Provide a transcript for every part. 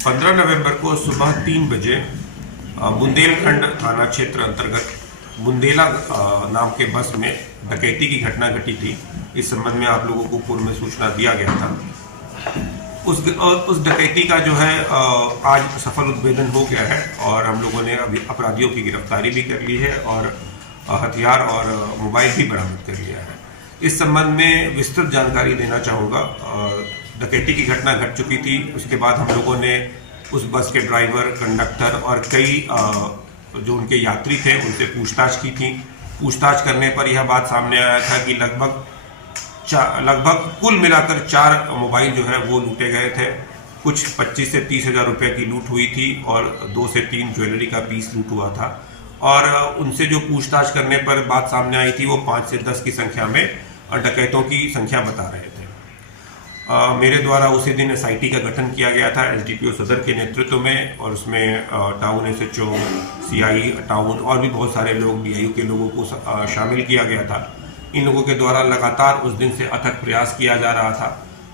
15 नवंबर को सुबह 3 बजे बुंदेलखंड थाना क्षेत्र अंतर्गत बुंदेला नाम के बस में डकैती की घटना घटी थी। इस संबंध में आप लोगों को पूर्व में सूचना दिया गया था। उस डकैती का जो है आज सफल उद्भेदन हो गया है और हम लोगों ने अभी अपराधियों की गिरफ्तारी भी कर ली है और हथियार और मोबाइल भी बरामद कर लिया है। इस संबंध में विस्तृत जानकारी देना चाहूँगा। डकैती की घटना घट चुकी थी, उसके बाद हम लोगों ने उस बस के ड्राइवर, कंडक्टर और कई जो उनके यात्री थे उनसे पूछताछ की थी। पूछताछ करने पर यह बात सामने आया था कि लगभग कुल मिलाकर 4 मोबाइल जो है वो लूटे गए थे। कुछ 25 से 30 हज़ार रुपये की लूट हुई थी और 2 से 3 ज्वेलरी का पीस लूट हुआ था। और उनसे जो पूछताछ करने पर बात सामने आई थी वो 5 से 10 की संख्या में डकैतों की संख्या बता रहे थे। मेरे द्वारा उसी दिन SIT का गठन किया गया था SDPO सदर के नेतृत्व में, और उसमें टाउन SHO, CI टाउन और भी बहुत सारे लोग, DIU के लोगों को शामिल किया गया था। इन लोगों के द्वारा लगातार उस दिन से अथक प्रयास किया जा रहा था।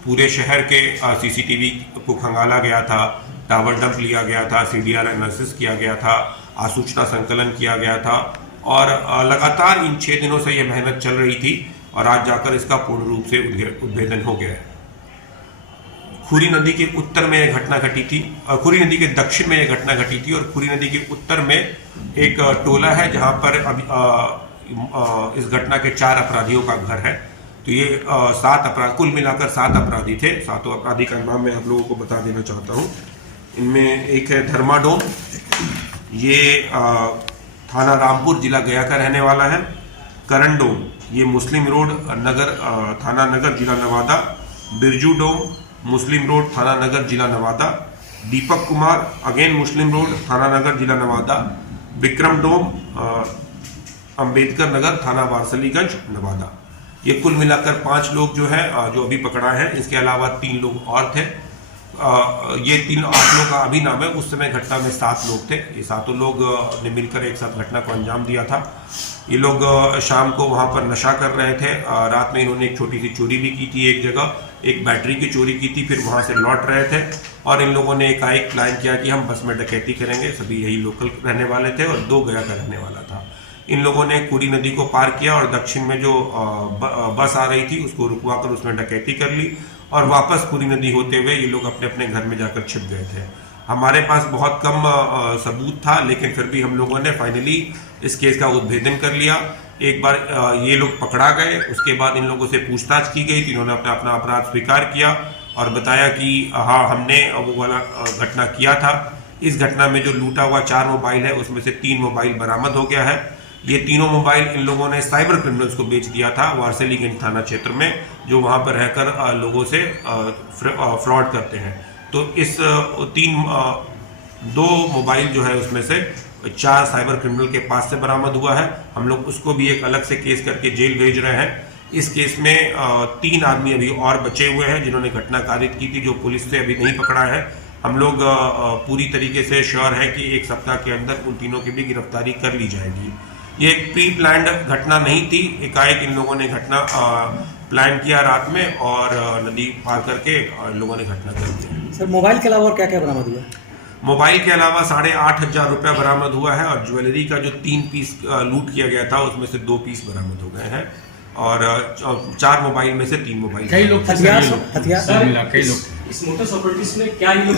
पूरे शहर के CCTV को खंगाला गया था, टावर डंप लिया गया था, CDR एनालिसिस किया गया था, आसूचना संकलन किया गया था और लगातार इन 6 दिनों से यह मेहनत चल रही थी और आज जाकर इसका पूर्ण रूप से उद्भेदन हो गया है। खुरी नदी के उत्तर में यह घटना घटी थी, खुरी नदी के दक्षिण में यह घटना घटी थी और खुरी नदी के उत्तर में एक टोला है जहां पर इस घटना के 4 अपराधियों का घर है। तो ये 7 अपराध, कुल मिलाकर 7 अपराधी थे। 7 अपराधी का नाम मैं आप लोगों को बता देना चाहता हूँ। इनमें एक है धर्मा डोम, ये थाना रामपुर जिला गया का रहने वाला है। करण डोम, ये मुस्लिम रोड नगर थाना नगर जिला नवादा। बिरजू डोम, मुस्लिम रोड थाना नगर जिला नवादा। दीपक कुमार, अगेन मुस्लिम रोड थाना नगर जिला नवादा। विक्रम डोम, अंबेडकर नगर थाना वारसलीगंज नवादा। ये कुल मिलाकर 5 लोग जो है जो अभी पकड़ा है। इसके अलावा 3 लोग और थे। ये 8 लोग का अभी नाम है। उस समय घटना में 7 लोग थे। ये 7 लोग ने मिलकर एक साथ घटना को अंजाम दिया था। ये लोग शाम को वहां पर नशा कर रहे थे। रात में इन्होंने एक छोटी सी चोरी भी की थी, एक जगह एक बैटरी की चोरी की थी, फिर वहां से लौट रहे थे और इन लोगों ने एकाएक प्लान किया कि हम बस में डकैती करेंगे। सभी यही लोकल रहने वाले थे और 2 गया का रहने वाला था। इन लोगों ने खुरी नदी को पार किया और दक्षिण में जो बस आ रही थी उसको रुकवा कर उसमें डकैती कर ली और वापस खुरी नदी होते हुए ये लोग अपने अपने घर में जाकर छिप गए थे। हमारे पास बहुत कम सबूत था, लेकिन फिर भी हम लोगों ने फाइनली इस केस का उद्भेदन कर लिया। एक बार ये लोग पकड़ा गए, उसके बाद इन लोगों से पूछताछ की गई तो इन्होंने अपना अपराध स्वीकार किया और बताया कि हाँ, हमने वो वाला घटना किया था। इस घटना में जो लूटा हुआ 4 मोबाइल है उसमें से 3 मोबाइल बरामद हो गया है। ये तीनों मोबाइल इन लोगों ने साइबर क्रिमिनल्स को बेच दिया था वारसलीगंज थाना क्षेत्र में, जो वहां पर रहकर लोगों से फ्रॉड करते हैं। तो इस 2 मोबाइल जो है उसमें से 4 साइबर क्रिमिनल के पास से बरामद हुआ है। हम लोग उसको भी एक अलग से केस करके जेल भेज रहे हैं। इस केस में 3 आदमी अभी और बचे हुए हैं जिन्होंने घटना कारित की थी, जो पुलिस से अभी नहीं पकड़ा है। हम लोग पूरी तरीके से श्योर है कि 1 सप्ताह के अंदर उन तीनों की भी गिरफ्तारी कर ली जाएगी। ये एक प्री प्लान्ड घटना नहीं थी, एकाएक इन लोगों ने घटना प्लान किया रात में और नदी पार करके इन लोगों ने घटना कर दी। सर, मोबाइल के अलावा और क्या क्या बरामद हुआ? मोबाइल के अलावा 8,500 रुपया बरामद हुआ है और ज्वेलरी का जो 3 पीस लूट किया गया था उसमें से 2 पीस बरामद हो गए हैं और 4 मोबाइल में से 3 मोबाइल। कई लोग हथियार इस मोटर्स ऑपरेटिव्स में क्या ये लोग